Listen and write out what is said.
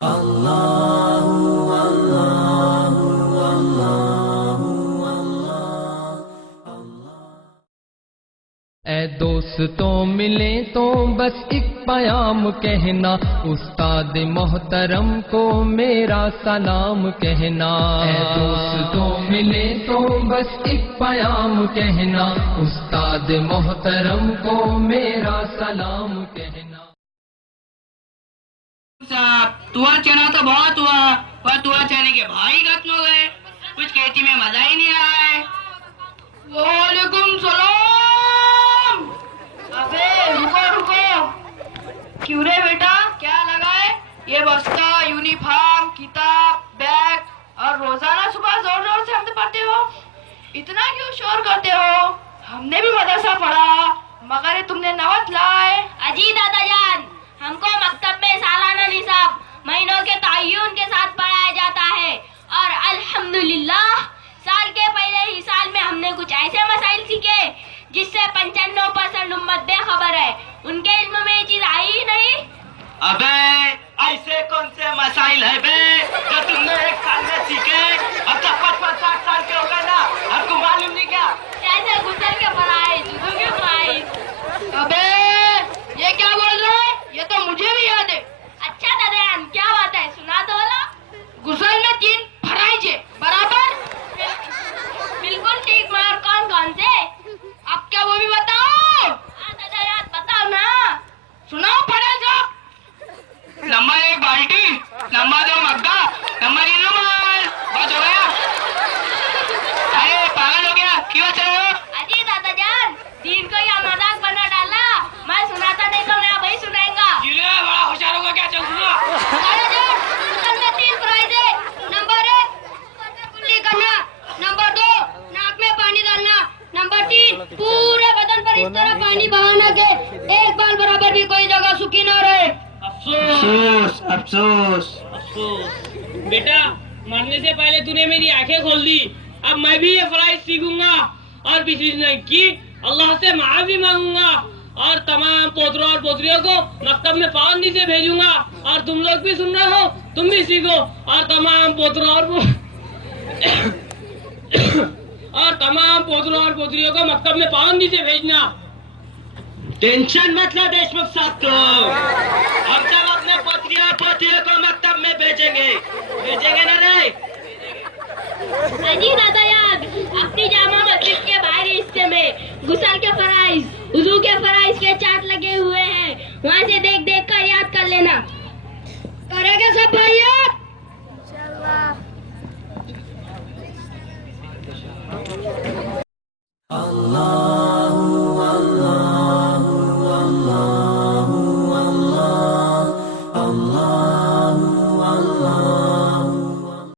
ऐ दोस्तों मिले तो बस एक पयाम कहना, उस्ताद मोहतरम को मेरा सलाम कहना। ऐ दोस्तों मिले तो बस एक पयाम कहना, उस्ताद मोहतरम को मेरा सलाम कहना। तुआ चना तो बहुत हुआ, पर तुआ चने के भाई खत्म हो गए। कुछ खेती में मजा ही नहीं आ रहा है। वालेकुम सलाम। अबे रुको रुको, क्यों रे बेटा, क्या लगा है? ये बस्ता, यूनिफॉर्म, किताब, बैग और रोजाना सुबह जोर जोर से हमसे पढ़ते हो। इतना क्यों शोर करते हो? हमने भी मदरसा पढ़ा, मगर ये तुमने नवत लाए। अजी दादा जान, हमको मकतब में सालाना निसाब महीनों के ताय्युन के साथ पढ़ाया जाता है, और अल्हम्दुलिल्लाह साल के पहले ही साल में हमने कुछ ऐसे मसाइल सीखे जिससे 95% उम्मत बेखबर है। उनके इल्म में ये चीज आई ही नहीं। अबे ऐसे कौन से मसाइल है बे जो तुमने एक साल में सीखे? अब तो 55-60 साल के हो गए ना, आपको मालूम नहीं क्या? जैसे गुजर के फराइज, वुजू के फराइज। अबे ये क्या बोल रहे हैं? ये तो मुझे भी याद है। अच्छा दादाजान, क्या बात है, सुना तो बोला। गुसल में 3 फराइज है, बराबर? बिल्कुल ठीक, मगर कौन कौन से? अब क्या वो भी बताओ? हाँ दादाजान, बताओ ना। सुनाओ फराइज आप। नंबर 1 बाल्टी, नंबर 2 मग्गा, नंबर 3 रुमाल। बस हो गया? अरे पागल हो गया, क्यों चल रहे हो? अजी दादाजान, दीन को या मजाक बना डाला। मैं सुनाता नहीं तो मैं वही सुनाएगा। ये बड़ा होशियार होगा क्या? चल सुना। दादाजान, गुसल में 3 प्राइज है। नंबर 1 कुल्ली करना, नंबर 2 नाक में पानी डालना, नंबर 3 पूरे बदन पर इस तरह पानी बहाना के एक बाल बराबर भी कोई जगह सूखी न रहे। अफसोस अफसोस अफसोस। बेटा, मरने से पहले तूने मेरी आंखें खोल दी। अब मैं भी ये फराइज सीखूंगा और पिछली जिंदगी की अल्लाह से माफी मांगूंगा, और तमाम पोतरों और पोतरियों को मकतब में पाबंदी से भेजूंगा। और तुम लोग भी सुन रहे हो, तुम भी सीखो, और तमाम पोतरों और पोतरियों को मकतब में पाबंदी से भेजना। टेंशन मत लो देशमुख साहब, तो हम सब अपने पोतरियों को मकतब में भेजेंगे ना रे? अजी दादाजान, अपनी जामा मस्जिद के बाहरी हिस्से में गुसल के फराइज, वुजू के फराइज के चार्ट लगे हुए हैं, वहाँ से देख देख कर याद कर लेना। करेंगे सब भाइयों? इंशाल्लाह।